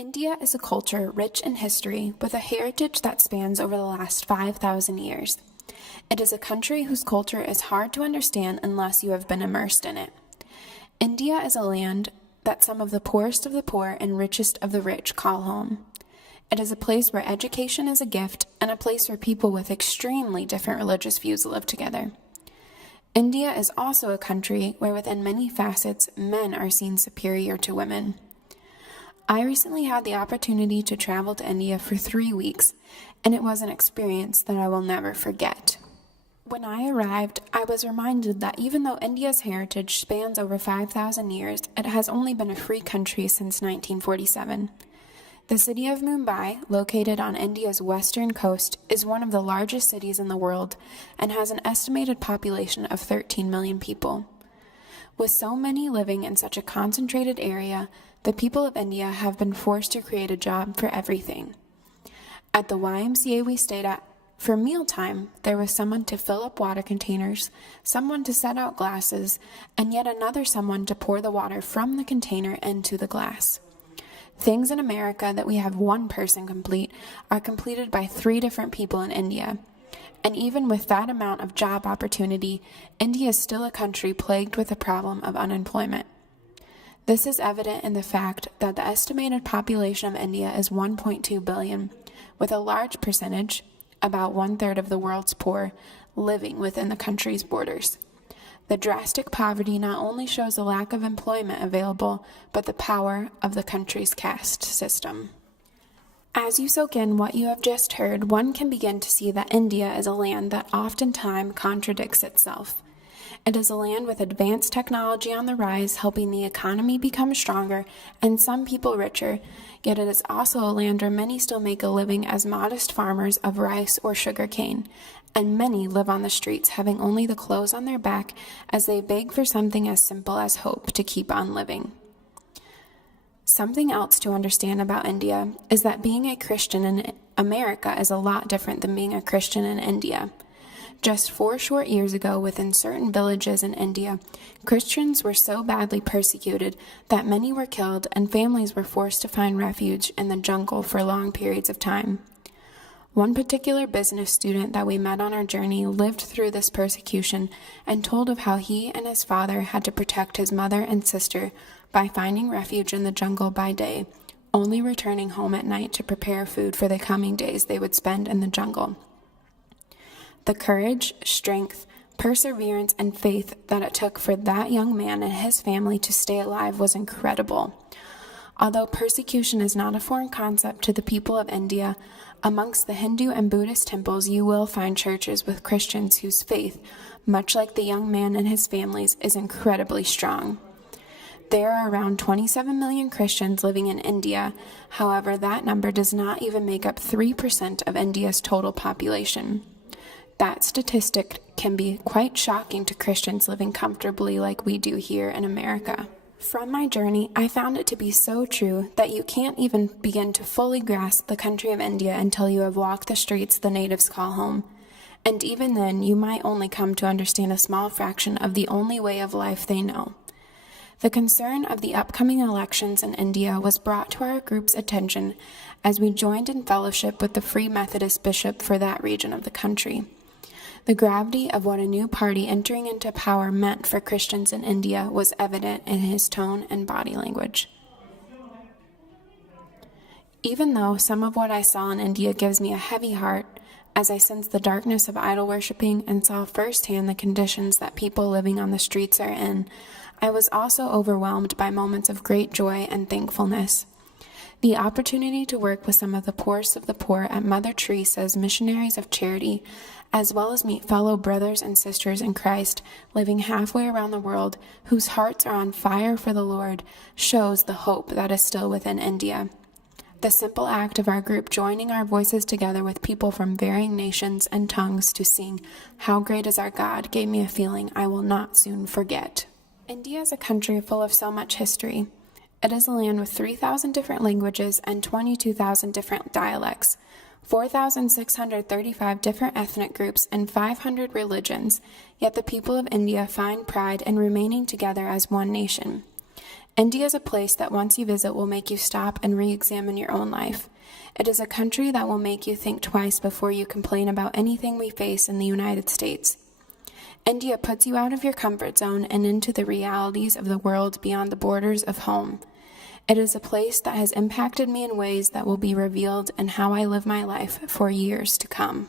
India is a culture rich in history with a heritage that spans over the last 5,000 years. It is a country whose culture is hard to understand unless you have been immersed in it. India is a land that some of the poorest of the poor and richest of the rich call home. It is a place where education is a gift and a place where people with extremely different religious views live together. India is also a country where within many facets men are seen superior to women. I recently had the opportunity to travel to India for 3 weeks, and it was an experience that I will never forget. When I arrived, I was reminded that even though India's heritage spans over 5,000 years, it has only been a free country since 1947. The city of Mumbai, located on India's western coast, is one of the largest cities in the world and has an estimated population of 13 million people. With so many living in such a concentrated area, the people of India have been forced to create a job for everything. At the YMCA we stayed at, for mealtime, there was someone to fill up water containers, someone to set out glasses, and yet another someone to pour the water from the container into the glass. Things in America that we have one person complete are completed by 3 different people in India. And even with that amount of job opportunity, India is still a country plagued with the problem of unemployment. This is evident in the fact that the estimated population of India is 1.2 billion, with a large percentage, about 1/3 of the world's poor, living within the country's borders. The drastic poverty not only shows the lack of employment available, but the power of the country's caste system. As you soak in what you have just heard, one can begin to see that India is a land that oftentimes contradicts itself. It is a land with advanced technology on the rise, helping the economy become stronger and some people richer, yet it is also a land where many still make a living as modest farmers of rice or sugar cane, and many live on the streets having only the clothes on their back as they beg for something as simple as hope to keep on living. Something else to understand about India is that being a Christian in America is a lot different than being a Christian in India. Just 4 short years ago, within certain villages in India, Christians were so badly persecuted that many were killed and families were forced to find refuge in the jungle for long periods of time. One particular business student that we met on our journey lived through this persecution and told of how he and his father had to protect his mother and sister by finding refuge in the jungle by day, only returning home at night to prepare food for the coming days they would spend in the jungle. The courage, strength, perseverance, and faith that it took for that young man and his family to stay alive was incredible. Although persecution is not a foreign concept to the people of India, amongst the Hindu and Buddhist temples you will find churches with Christians whose faith, much like the young man and his family's, is incredibly strong. There are around 27 million Christians living in India. However, that number does not even make up 3% of India's total population. That statistic can be quite shocking to Christians living comfortably like we do here in America. From my journey, I found it to be so true that you can't even begin to fully grasp the country of India until you have walked the streets the natives call home. And even then, you might only come to understand a small fraction of the only way of life they know. The concern of the upcoming elections in India was brought to our group's attention as we joined in fellowship with the Free Methodist bishop for that region of the country. The gravity of what a new party entering into power meant for Christians in India was evident in his tone and body language. Even though some of what I saw in India gives me a heavy heart, as I sensed the darkness of idol worshiping and saw firsthand the conditions that people living on the streets are in, I was also overwhelmed by moments of great joy and thankfulness. The opportunity to work with some of the poorest of the poor at Mother Teresa's Missionaries of Charity, as well as meet fellow brothers and sisters in Christ living halfway around the world whose hearts are on fire for the Lord, shows the hope that is still within India. The simple act of our group joining our voices together with people from varying nations and tongues to sing "How Great Is Our God" gave me a feeling I will not soon forget. India is a country full of so much history. It is a land with 3,000 different languages and 22,000 different dialects, 4,635 different ethnic groups, and 500 religions, yet the people of India find pride in remaining together as one nation. India is a place that once you visit will make you stop and re-examine your own life. It is a country that will make you think twice before you complain about anything we face in the United States. India puts you out of your comfort zone and into the realities of the world beyond the borders of home. It is a place that has impacted me in ways that will be revealed in how I live my life for years to come.